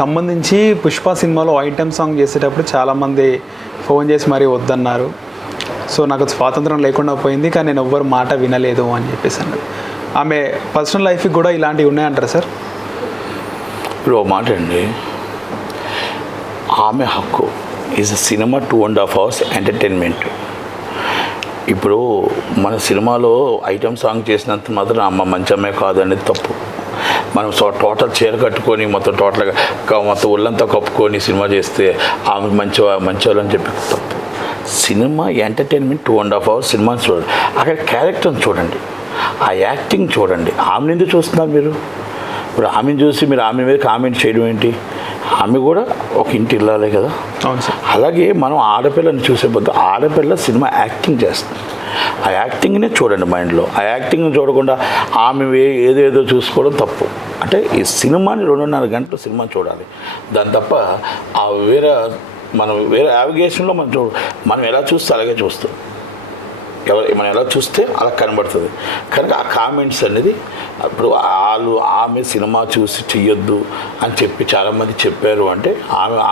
సంబంధించి పుష్ప సినిమాలో item song చేసేటప్పుడు చాలామంది ఫోన్ చేసి మరీ వద్దన్నారు. సో నాకు స్వాతంత్రం లేకుండా పోయింది, కానీ నేను ఎవ్వరు మాట వినలేదు అని చెప్పేసి అన్నారు. ఆమె పర్సనల్ లైఫ్కి కూడా ఇలాంటివి ఉన్నాయంటారా సార్? ఇప్పుడు ఒక మాట అండి, ఆమె హక్కు. Is a cinema 2.5 hours entertainment. ఇప్పుడు మన సినిమాలో ఐటమ్ సాంగ్ చేసినంత మాత్రం అమ్మ మంచి అమ్మాయి కాదు అనేది తప్పు. మనం టోటల్ చీర కట్టుకొని మొత్తం ఒళ్ళంతా కప్పుకొని సినిమా చేస్తే ఆమె మంచివాళ్ళని చెప్పి తప్పు. సినిమా ఎంటర్టైన్మెంట్ 2.5 hours సినిమాని చూడండి, అక్కడ క్యారెక్టర్ని చూడండి, ఆ యాక్టింగ్ చూడండి. ఆమెను ఎందుకు చూస్తున్నారు మీరు? ఇప్పుడు ఆమెను చూసి మీరు ఆమె మీద కామెంట్ చేయడం ఏంటి? ఆమె కూడా ఒక ఇంటి ఇల్లాలే కదా. అవును సార్. అలాగే మనం ఆడపిల్లని చూసే బదులు ఆడపిల్ల సినిమా యాక్టింగ్ చేస్తుంది, ఆ యాక్టింగ్నే చూడండి మైండ్లో. ఆ యాక్టింగ్ని చూడకుండా ఆమె ఏదేదో చూసుకోవడం తప్పు. అంటే ఈ సినిమాని 2.5 గంటలు సినిమా చూడాలి. దాని తప్ప ఆ వేరే యావిగేషన్లో మనం ఎలా చూస్తే అలాగే చూస్తాం. మనం ఎలా చూస్తే అలా కనబడుతుంది. కనుక ఆ కామెంట్స్ అనేది ఇప్పుడు ఆమె సినిమా చూసి చెయ్యొద్దు అని చెప్పి చాలామంది చెప్పారు. అంటే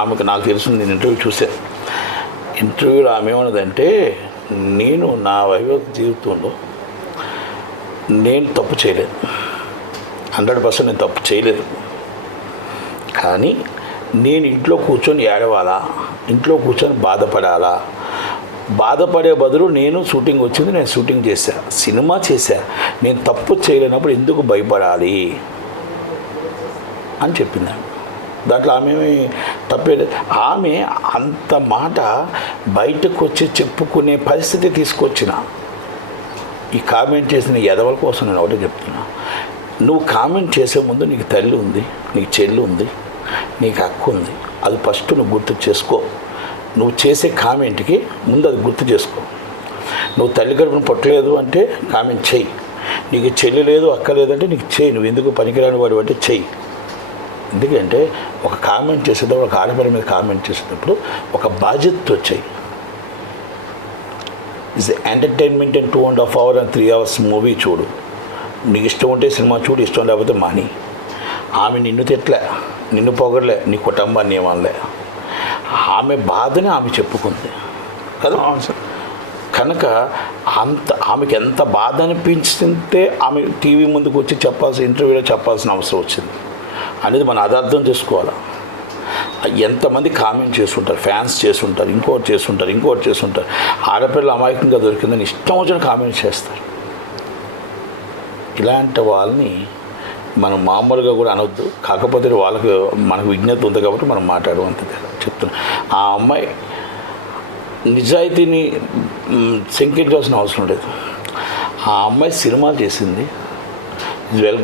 ఆమెకు నాకు తెలిసింది, నేను ఇంటర్వ్యూ చూశాను. ఇంటర్వ్యూలో ఆమె ఏమన్నదంటే, నేను నా వైవాహిక జీవితంలో నేను తప్పు చేయలేదు, 100% నేను తప్పు చేయలేదు. కానీ నేను ఇంట్లో కూర్చొని ఏడవాలా, ఇంట్లో కూర్చొని బాధపడే బదులు నేను షూటింగ్ వచ్చింది, నేను షూటింగ్ చేశా, సినిమా చేశా, నేను తప్పు చేయలేనప్పుడు ఎందుకు భయపడాలి అని చెప్పింది. దాంట్లో ఆమె తప్పేది. ఆమె అంత మాట బయటకు వచ్చి చెప్పుకునే పరిస్థితి తీసుకొచ్చిన ఈ కామెంట్ చేసిన ఎదవల కోసం నేను ఒకటే చెప్తున్నా. నువ్వు కామెంట్ చేసే ముందు నీకు తల్లి ఉంది, నీకు చెల్లి ఉంది, నీకు హక్కు ఉంది. అది ఫస్ట్ నువ్వు గుర్తు చేసుకో. నువ్వు చేసే కామెంట్కి ముందు అది గుర్తు చేసుకో. నువ్వు తల్లి గడుపును పట్టలేదు అంటే కామెంట్ చెయ్యి. నీకు చెల్లి లేదు, అక్క లేదంటే నీకు చెయ్యి. నువ్వు ఎందుకు పనికిరాని వాడు అంటే చెయ్యి. ఎందుకంటే ఒక కామెంట్ చేసేటప్పుడు, ఒక ఆడపిల్ల మీద కామెంట్ చేసేటప్పుడు ఒక బాధ్యతతో చెయ్యి. Is entertainment and 2.5 hours and 3 hours movie చూడు. నీకు ఇష్టం ఉంటే సినిమా చూడు, ఇష్టం లేకపోతే మాని. ఆమె నిన్ను తిట్టలే, నిన్ను పొగడలే, నీ కుటుంబాన్ని ఏమనలే. ఆమె బాధని ఆమె చెప్పుకుంది కదా. కనుక ఆమెకి ఎంత బాధ అనిపించితే ఆమె టీవీ ముందుకు వచ్చి ఇంటర్వ్యూలో చెప్పాల్సిన అవసరం వచ్చింది అనేది మనం అది అర్థం చేసుకోవాలి. ఎంతమంది కామెంట్ చేస్తుంటారు, ఫ్యాన్స్ చేస్తుంటారు, ఇంకోటి చేస్తుంటారు. ఆడపిల్ల అమాయకంగా దొరికిందని ఇష్టం వచ్చిన కామెంట్ చేస్తారు. ఇలాంటి వాళ్ళని మనం మామూలుగా కూడా అనవద్దు. కాకపోతే మనకు విజ్ఞత ఉంది కాబట్టి మనం మాట్లాడమంతే చెప్తున్నాం. ఆ అమ్మాయి నిజాయితీని శంకించాల్సిన అవసరం లేదు. ఆ అమ్మాయి సినిమాలు చేసింది, వెల్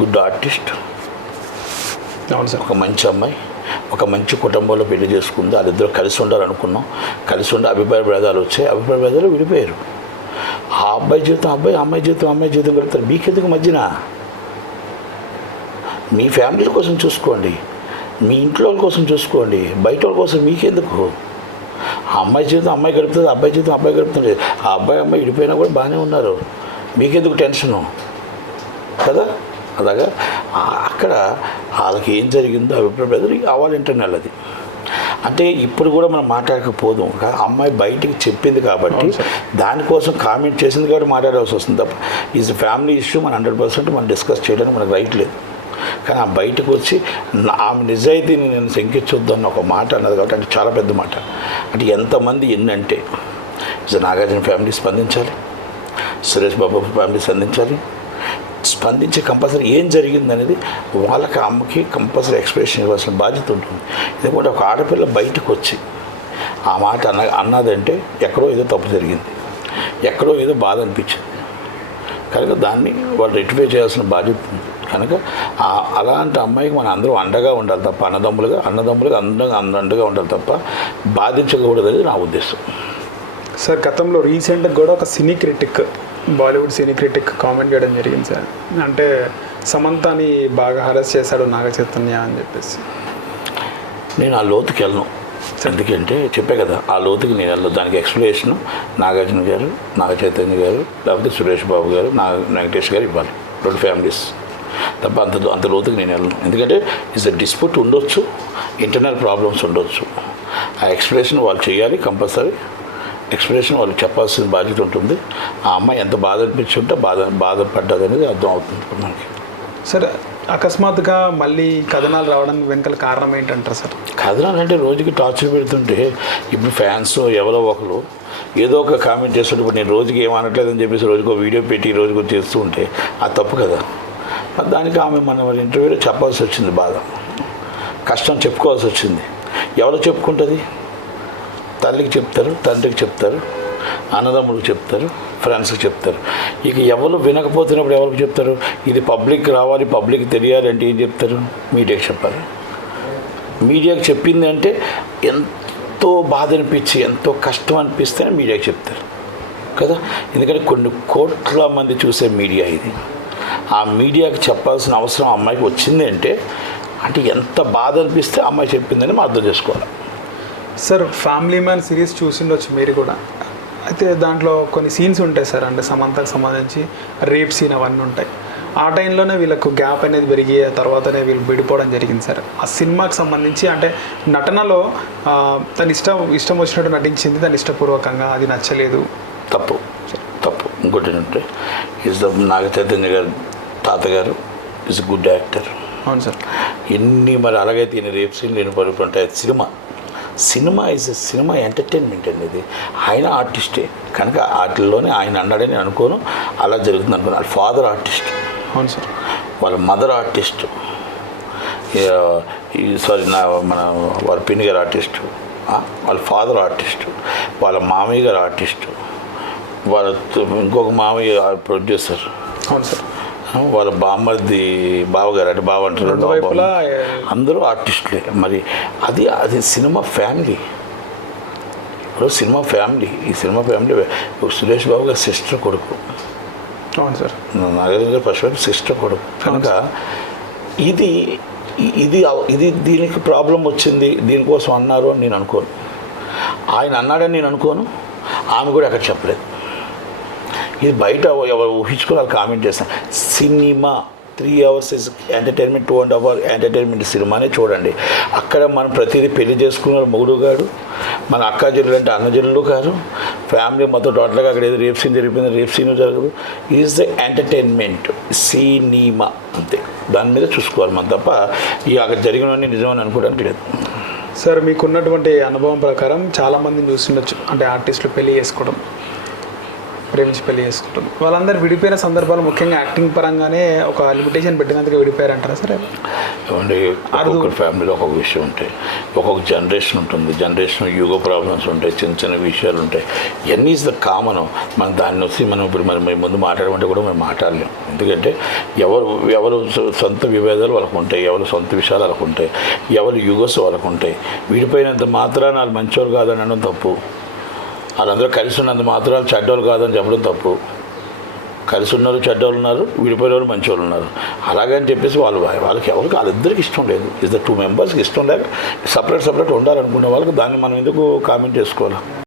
గుడ్ ఆర్టిస్ట్, ఒక మంచి అమ్మాయి, ఒక మంచి కుటుంబంలో పెళ్లి చేసుకుంది. వాళ్ళిద్దరూ కలిసి ఉండాలనుకున్నాం, కలిసి ఉండి అభిప్రాయ భేదాలు వచ్చాయి, అభిప్రాయ భేదాలు విడిపోయారు. ఆ అబ్బాయి జీవితం అమ్మాయి జీవితం కలుగుతారు. మీకెందుకు మధ్యన? మీ ఫ్యామిలీల కోసం చూసుకోండి, మీ ఇంట్లో వాళ్ళ కోసం చూసుకోండి, బయట వాళ్ళ కోసం మీకెందుకు? ఆ అమ్మాయి జీవితం అమ్మాయి గడుపుతుంది, అబ్బాయి జీవితం అబ్బాయి గడుపుతుంది. ఆ అమ్మాయి విడిపోయినా కూడా బాగానే ఉన్నారు, మీకెందుకు టెన్షను కదా. అలాగా అక్కడ వాళ్ళకి ఏం జరిగిందో అభిప్రాయం అవ్వాలి ఇంటర్నల్. అది అంటే ఇప్పుడు కూడా మనం మాట్లాడకపోదాం. అమ్మాయి బయటికి చెప్పింది కాబట్టి, దానికోసం కామెంట్ చేసింది కాబట్టి మాట్లాడాల్సి వస్తుంది తప్ప ఈజ్ ఫ్యామిలీ ఇష్యూ మనం 100% మనం డిస్కస్ చేయడానికి మనకు రైట్ లేదు. కానీ ఆ బయటకు వచ్చి ఆమె నిజాయితీని నేను శంకించొద్దు ఒక మాట అన్నది కాబట్టి, అంటే చాలా పెద్ద మాట. అంటే ఎంతమంది ఎన్నంటే నాగార్జున ఫ్యామిలీ స్పందించాలి, సురేష్ బాబు ఫ్యామిలీ స్పందించి కంపల్సరీ ఏం జరిగిందనేది వాళ్ళకి అమ్మకి కంపల్సరీ ఎక్స్ప్రెషన్ ఇవ్వాల్సిన బాధ్యత ఉంటుంది. ఎందుకంటే ఒక ఆడపిల్ల బయటకు వచ్చి ఆ మాట అన్నదంటే ఎక్కడో ఏదో తప్పు జరిగింది, ఎక్కడో ఏదో బాధ అనిపించింది. కనుక దాన్ని వాళ్ళు రెక్టిఫై చేయాల్సిన బాధ్యత ఉంది. కనుక అలాంటి అమ్మాయికి మనం అందరూ అండగా ఉండాలి తప్ప, అన్నదమ్ములుగా అండగా ఉండాలి తప్ప బాధించకూడదనేది నా ఉద్దేశం. సార్, గతంలో రీసెంట్గా కూడా ఒక బాలీవుడ్ సినీ క్రిటిక్ కామెంట్ చేయడం జరిగింది సార్. అంటే సమంతని బాగా హరాస్ చేశాడు నాగ చైతన్య అని చెప్పేసి. నేను ఆ లోతుకి వెళ్ళను, ఎందుకంటే చెప్పే కదా ఆ లోతుకి నేను వెళ్ళను. దానికి ఎక్స్ప్లెనేషన్ నాగార్జున గారు, నాగ చైతన్య గారు, లేకపోతే సురేష్ బాబు గారు, వెంకటేష్ గారు ఇవ్వాలి. 2 ఫ్యామిలీస్ తప్ప అంత లోతుకి నేను వెళ్ళను. ఎందుకంటే ఇస్ ద డిస్ప్యూట్ ఉండొచ్చు, ఇంటర్నల్ ప్రాబ్లమ్స్ ఉండొచ్చు. ఆ ఎక్స్ప్లెనేషన్ వాళ్ళు చేయాలి, కంపల్సరీ ఎక్స్ప్లెనేషన్ వాళ్ళు చెప్పాల్సిన బాధ్యత ఉంటుంది. ఆ అమ్మాయి ఎంత బాధ అనిపించి ఉంటే బాధపడ్డది అనేది అర్థం అవుతుంది మనకి. సార్ అకస్మాత్తుగా మళ్ళీ కథనాలు రావడానికి వెనకాల కారణం ఏంటంటారు సార్? కథనాలు అంటే రోజుకి టార్చర్ పెడుతుంటే ఇప్పుడు ఫ్యాన్స్ ఎవరో ఒకరు ఏదో ఒక కామెంట్ చేస్తుంటే, ఇప్పుడు నేను రోజుకి ఏమనట్లేదని చెప్పేసి రోజుకో వీడియో పెట్టి రోజుకో చేస్తూ ఉంటే అది తప్పు కదా. దానికి ఆమె మన ఇంటర్వ్యూలో చెప్పాల్సి వచ్చింది, బాధ కష్టం చెప్పుకోవాల్సి వచ్చింది. ఎవరు చెప్పుకుంటుంది? తల్లికి చెప్తారు, తండ్రికి చెప్తారు, అన్నదమ్ములకు చెప్తారు, ఫ్రెండ్స్కి చెప్తారు. ఇక ఎవరు వినకపోతున్నప్పుడు ఎవరికి చెప్తారు? ఇది పబ్లిక్ రావాలి, పబ్లిక్ తెలియాలి అంటే ఏం చెప్తారు? మీడియాకి చెప్పాలి. మీడియాకి చెప్పింది అంటే ఎంతో బాధ అనిపించి ఎంతో కష్టం అనిపిస్తేనే మీడియాకి చెప్తారు కదా. ఎందుకంటే కొన్ని కోట్ల మంది చూసే మీడియా ఇది. ఆ మీడియాకి చెప్పాల్సిన అవసరం అమ్మాయికి వచ్చింది అంటే ఎంత బాధ అనిపిస్తే అమ్మాయి చెప్పిందని మనం అర్థం చేసుకోవాలి. సార్ ఫ్యామిలీ మ్యాన్ సిరీస్ చూసిండొచ్చు మీరు కూడా. అయితే దాంట్లో కొన్ని సీన్స్ ఉంటాయి సార్, అంటే సమంతకు సంబంధించి రేప్ సీన్ అవన్నీ ఉంటాయి. ఆ టైంలోనే వీళ్ళకు గ్యాప్ అనేది పెరిగి తర్వాతనే వీళ్ళు విడిపోవడం జరిగింది సార్. ఆ సినిమాకి సంబంధించి అంటే నటనలో తన ఇష్టం వచ్చినట్టు నటించింది, తను ఇష్టపూర్వకంగా, అది నచ్చలేదు. తప్పు. ఇంకోటి ఏంటంటే నాగ చైతన్య గారు తాతగారు ఈజ్ గుడ్ యాక్టర్. అవును సార్. ఎన్ని మరి అలాగైతే ఈయన రేప్ సీన్లు ఎన్ని పడుకుంటాయి. సినిమా ఎంటర్టైన్మెంట్ అనేది. ఆయన ఆర్టిస్టే కనుక వాటిల్లోనే ఆయన అన్నాడని అనుకోను, అలా జరుగుతుంది అనుకోను. వాళ్ళ ఫాదర్ ఆర్టిస్ట్. అవును సార్. వాళ్ళ మదర్ ఆర్టిస్ట్, వాళ్ళ పిన్ని గారు ఆర్టిస్టు, వాళ్ళ ఫాదర్ ఆర్టిస్టు, వాళ్ళ మామయ్య గారు ఆర్టిస్టు, వాళ్ళ ఇంకొక మామయ్య ప్రొడ్యూసర్. అవును సార్. వాళ్ళ బావగారు అంటే బావ అంటారు, అందరూ ఆర్టిస్టులే. మరి అది సినిమా ఫ్యామిలీ. ఇప్పుడు ఈ సినిమా ఫ్యామిలీ సురేష్ బాబు గారు సిస్టర్ కొడుకు. అవును సార్. నాగార్జున గారు ఫస్ట్ సిస్టర్ కొడుకు కనుక ఇది దీనికి ప్రాబ్లం వచ్చింది, దీనికోసం అన్నారు అని నేను అనుకోను. ఆయన అన్నాడని నేను అనుకోను, ఆమె కూడా అక్కడ చెప్పలేదు. ఇది బయట ఎవరు ఊహించుకుని వాళ్ళు కామెంట్ చేస్తాను. Cinema 3 hours is entertainment, 2.5 hours entertainment. సినిమానే చూడండి. అక్కడ మనం ప్రతిదీ పెళ్లి చేసుకున్న మొగుడు గారు, మన అక్క చెల్లెలు అంటే అన్న చెల్లెలు కాదు, ఫ్యామిలీ మొత్తం టోటల్గా అక్కడ ఏదో రేప్ సీన్ జరిగిపోయింది, రేప్ సీన్ జరగదు. ఈజ్ ద ఎంటర్టైన్మెంట్ సినిమా అంతే. దాని మీద చూసుకోవాలి మనం తప్ప అక్కడ జరిగినవన్నీ నిజమని అనుకోవడానికి లేదు. సార్ మీకున్నటువంటి అనుభవం ప్రకారం చాలామందిని చూస్తుండొచ్చు, అంటే ఆర్టిస్టులు పెళ్లి చేసుకోవడం, ప్రేమించి పెళ్లి చేసుకుంటాం, వాళ్ళందరూ విడిపోయిన సందర్భాలు ముఖ్యంగా యాక్టింగ్ పరంగానే ఒక లిమిటేషన్ పెట్టినందుకు విడిపోయారంటారా సరే? ఏమంటే ఒక్కొక్క ఫ్యామిలీలో ఒక్కొక్క విషయం ఉంటాయి, ఒక్కొక్క జనరేషన్ ఉంటుంది, జనరేషన్ యుగ ప్రాబ్లమ్స్ ఉంటాయి, చిన్న విషయాలు ఉంటాయి. ఇవన్నీ ఇస్ ద కామన్. మనం దాన్ని వచ్చి మనం ఇప్పుడు మరి ముందు మాట్లాడమంటే కూడా మనం మాట్లాడలేం. ఎందుకంటే ఎవరు సొంత విభేదాలు వాళ్ళకు ఉంటాయి, ఎవరు సొంత విషయాలు వాళ్ళకు ఉంటాయి, ఎవరు యుగస్ వాళ్ళకు ఉంటాయి. విడిపోయినంత మాత్రాన వాళ్ళు మంచోళ్ళు కాదని అనడం తప్పు. వాళ్ళందరూ కలిసి ఉన్నంత మాత్రాలు చెడ్డోళ్ళు కాదని చెప్పడం తప్పు. కలిసి ఉన్నారు చెడ్డోళ్ళు ఉన్నారు, విడిపోయిన వాళ్ళు మంచి వాళ్ళు ఉన్నారు. అలాగని చెప్పేసి వాళ్ళకి వాళ్ళిద్దరికి ఇష్టం లేదు. ఇస్ ద 2 members ఇష్టం లేక సపరేట్ ఉండాలనుకునే వాళ్ళకి దాన్ని మనం ఎందుకు కామెంట్ చేసుకోవాలి?